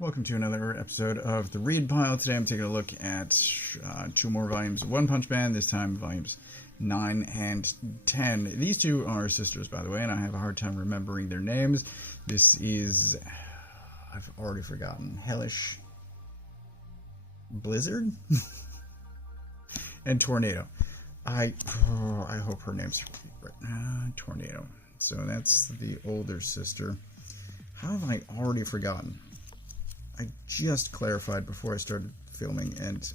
Welcome to another episode of The Read Pile. Today I'm taking a look at two more volumes of One Punch Man, this time volumes 9 and 10. These two are sisters, by the way, and I have a hard time remembering their names. This is... I've already forgotten. Hellish Blizzard? And Tornado. I hope her name's right. Tornado. So that's the older sister. How have I already forgotten? I just clarified before I started filming, and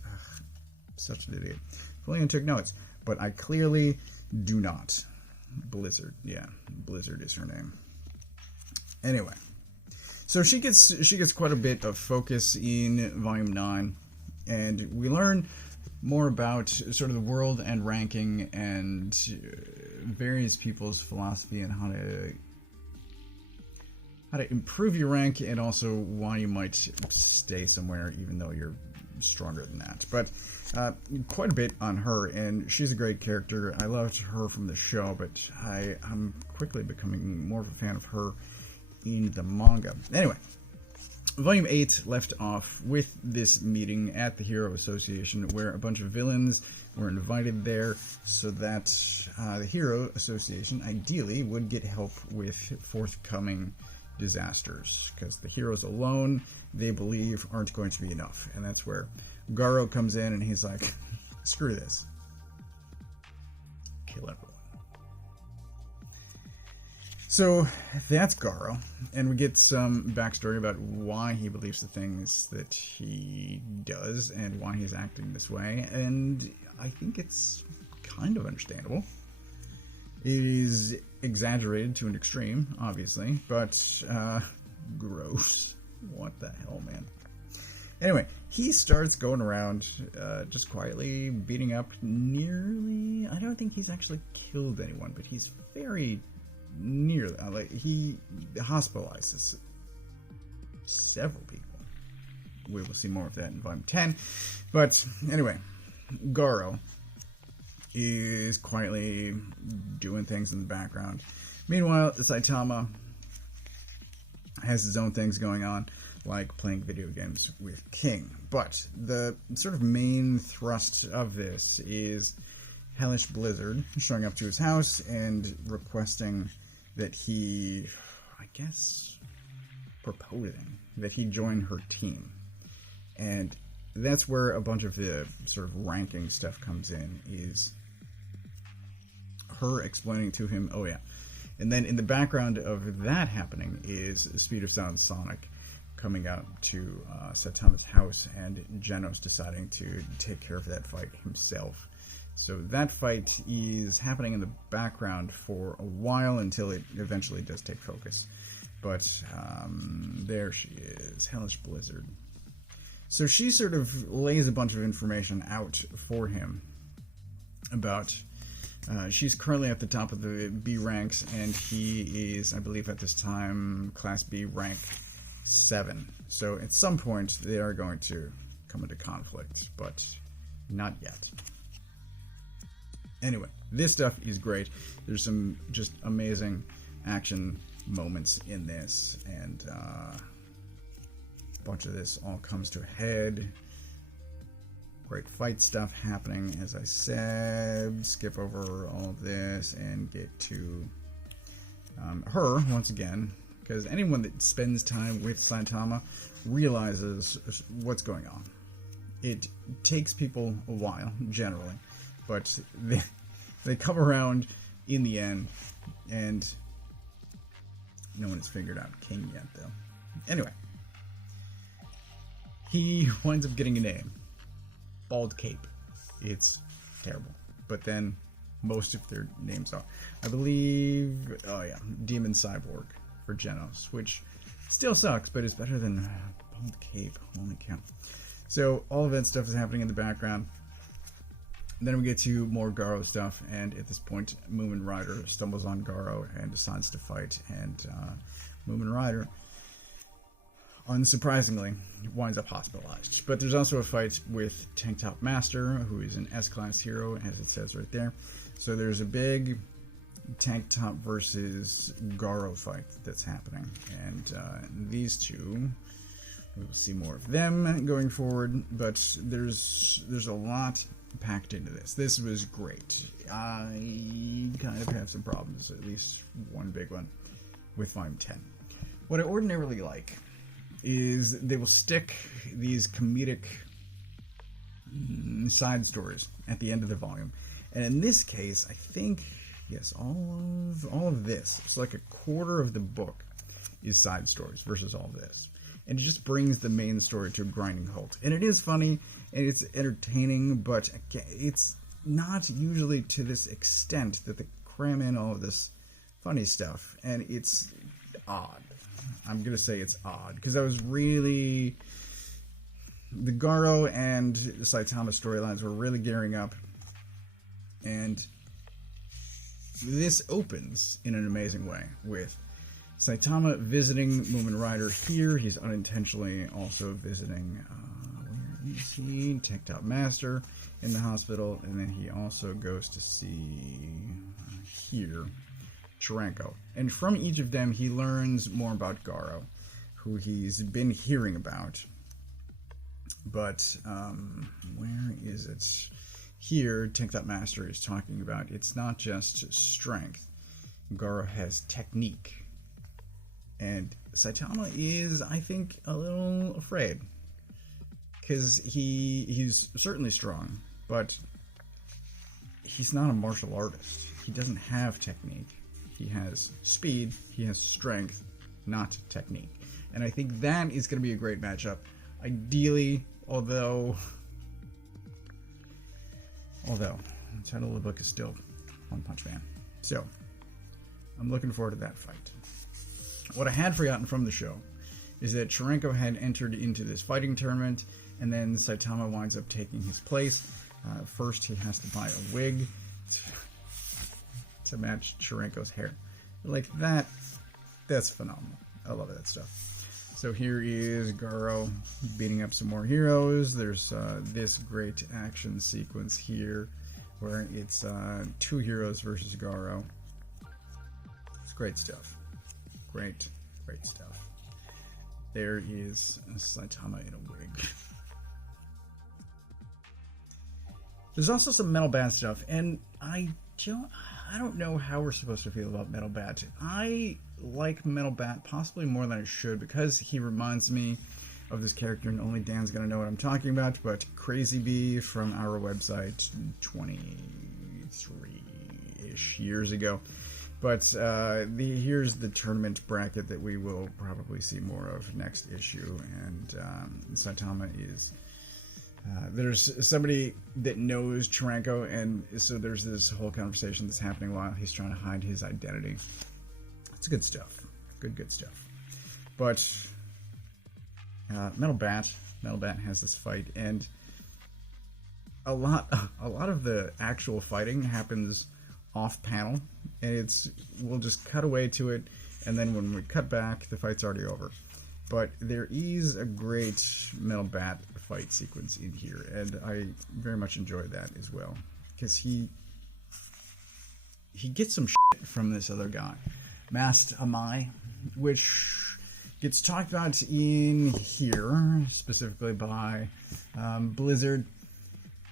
such an idiot. If only I took notes, but I clearly do not. Blizzard, yeah, Blizzard is her name. Anyway, so she gets quite a bit of focus in Volume 9, and we learn more about sort of the world and ranking and various people's philosophy and how to improve your rank, and also why you might stay somewhere even though you're stronger than that. But quite a bit on her, and she's a great character. I loved her from the show, but I'm quickly becoming more of a fan of her in the manga. Anyway, Volume 8 left off with this meeting at the Hero Association where a bunch of villains were invited there so that the Hero Association ideally would get help with forthcoming disasters, because the heroes alone, they believe, aren't going to be enough. And that's where Garo comes in, and he's like, screw this, kill everyone. So that's Garo, and we get some backstory about why he believes the things that he does and why he's acting this way, and I think it's kind of understandable. It is exaggerated to an extreme, obviously, but gross. What the hell, man? Anyway, he starts going around just quietly beating up nearly... I don't think he's actually killed anyone, but he's very nearly... he hospitalizes several people. We will see more of that in Volume 10. But anyway, Garo is quietly doing things in the background. Meanwhile, Saitama has his own things going on, like playing video games with King. But the sort of main thrust of this is Hellish Blizzard showing up to his house and requesting that he, I guess, proposing that he join her team. And that's where a bunch of the sort of ranking stuff comes in, is her explaining to him, oh yeah. And then in the background of that happening is Speed of Sound Sonic coming out to Saitama's house, and Genos deciding to take care of that fight himself. So that fight is happening in the background for a while until it eventually does take focus. But there she is, Hellish Blizzard. So she sort of lays a bunch of information out for him about... she's currently at the top of the B ranks, and he is, I believe at this time, Class B rank 7. So at some point they are going to come into conflict, but not yet. Anyway, this stuff is great. There's some just amazing action moments in this, and a bunch of this all comes to a head. Great fight stuff happening, as I said. Skip over all of this and get to her once again, because anyone that spends time with Saitama realizes what's going on. It takes people a while, generally, but they come around in the end, and no one has figured out King yet, though. Anyway, he winds up getting a name. Bald Cape. It's terrible. But then most of their names are, I believe, oh yeah, Demon Cyborg for Genos, which still sucks, but it's better than Bald Cape. Holy cow. So all of that stuff is happening in the background. Then we get to more Garo stuff, and at this point, Moomin Rider stumbles on Garo and decides to fight, and Moomin Rider, unsurprisingly, winds up hospitalized. But there's also a fight with Tank Top Master, who is an S-Class hero, as it says right there. So there's a big Tank Top versus Garo fight that's happening. And these two We will see more of them going forward, but there's a lot packed into this. This was great. I kind of have some problems, at least one big one, with Volume 10. What I ordinarily like is they will stick these comedic side stories at the end of the volume. And in this case, I think, yes, all of this, it's like a quarter of the book is side stories versus all this. And it just brings the main story to a grinding halt. And it is funny, and it's entertaining, but it's not usually to this extent that they cram in all of this funny stuff. And it's odd. I'm going to say it's odd, because I was really... The Garo and the Saitama storylines were really gearing up. And this opens in an amazing way with Saitama visiting Moomin Rider here. He's unintentionally also visiting, where is he? Tech-Top Master in the hospital. And then he also goes to see, here, Chiranko. And from each of them, he learns more about Garo, who he's been hearing about. But, where is it? Here, Tech-Top Master is talking about it's not just strength. Garo has technique. And Saitama is, I think, a little afraid. Because he's certainly strong, but he's not a martial artist. He doesn't have technique. He has speed, he has strength, not technique. And I think that is going to be a great matchup. Ideally, although the title of the book is still One Punch Man. So, I'm looking forward to that fight. What I had forgotten from the show is that Chiranko had entered into this fighting tournament, and then Saitama winds up taking his place. First, he has to buy a wig to match Chiranko's hair. Like that, that's phenomenal. I love that stuff. So here is Garo beating up some more heroes. There's this great action sequence here where it's 2 heroes versus Garo. It's great stuff. Great stuff. There is Saitama in a wig. There's also some Metal Bat stuff, and I don't know how we're supposed to feel about Metal Bat. I like Metal Bat possibly more than I should, because he reminds me of this character, and only Dan's gonna know what I'm talking about, but Crazy Bee from our website 23-ish years ago. But here's the tournament bracket that we will probably see more of next issue, and Saitama is... there's somebody that knows Chiranko, and so there's this whole conversation that's happening while he's trying to hide his identity. It's good stuff. Good stuff. But Metal Bat has this fight, and a lot of the actual fighting happens off panel, and we'll just cut away to it, and then when we cut back, the fight's already over. But there is a great Metal Bat fight sequence in here, and I very much enjoyed that as well, because he gets some shit from this other guy, Masked Amai, which gets talked about in here, specifically by Blizzard,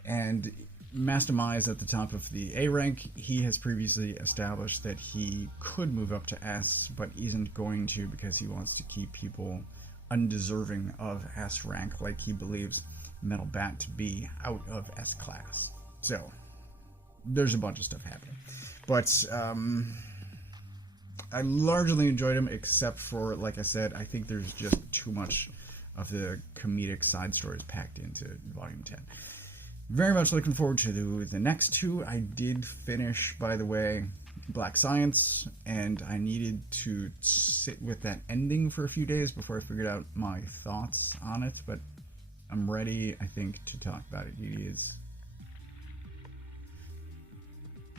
and Masked Amai is at the top of the A rank. He has previously established that he could move up to S, but isn't going to, because he wants to keep people undeserving of S rank, like he believes Metal Bat to be, out of S class. So, there's a bunch of stuff happening. But, I largely enjoyed him, except for, like I said, I think there's just too much of the comedic side stories packed into Volume 10. Very much looking forward to the next two. I did finish, by the way, Black Science, and I needed to sit with that ending for a few days before I figured out my thoughts on it, but I'm ready, I think, to talk about it. It is...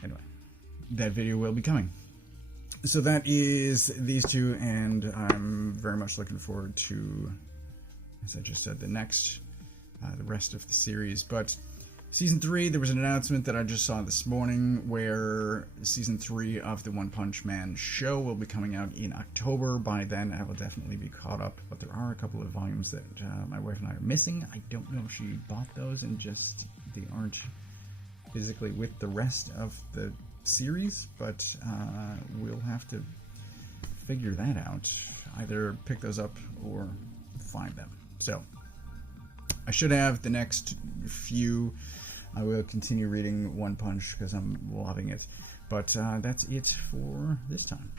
Anyway, that video will be coming. So that is these two, and I'm very much looking forward to, as I just said, the rest of the series. But Season 3, there was an announcement that I just saw this morning where Season 3 of the One Punch Man show will be coming out in October. By then, I will definitely be caught up, but there are a couple of volumes that my wife and I are missing. I don't know if she bought those and just they aren't physically with the rest of the series, but we'll have to figure that out. Either pick those up or find them. So, I should have the next few. I will continue reading One Punch because I'm loving it. But that's it for this time.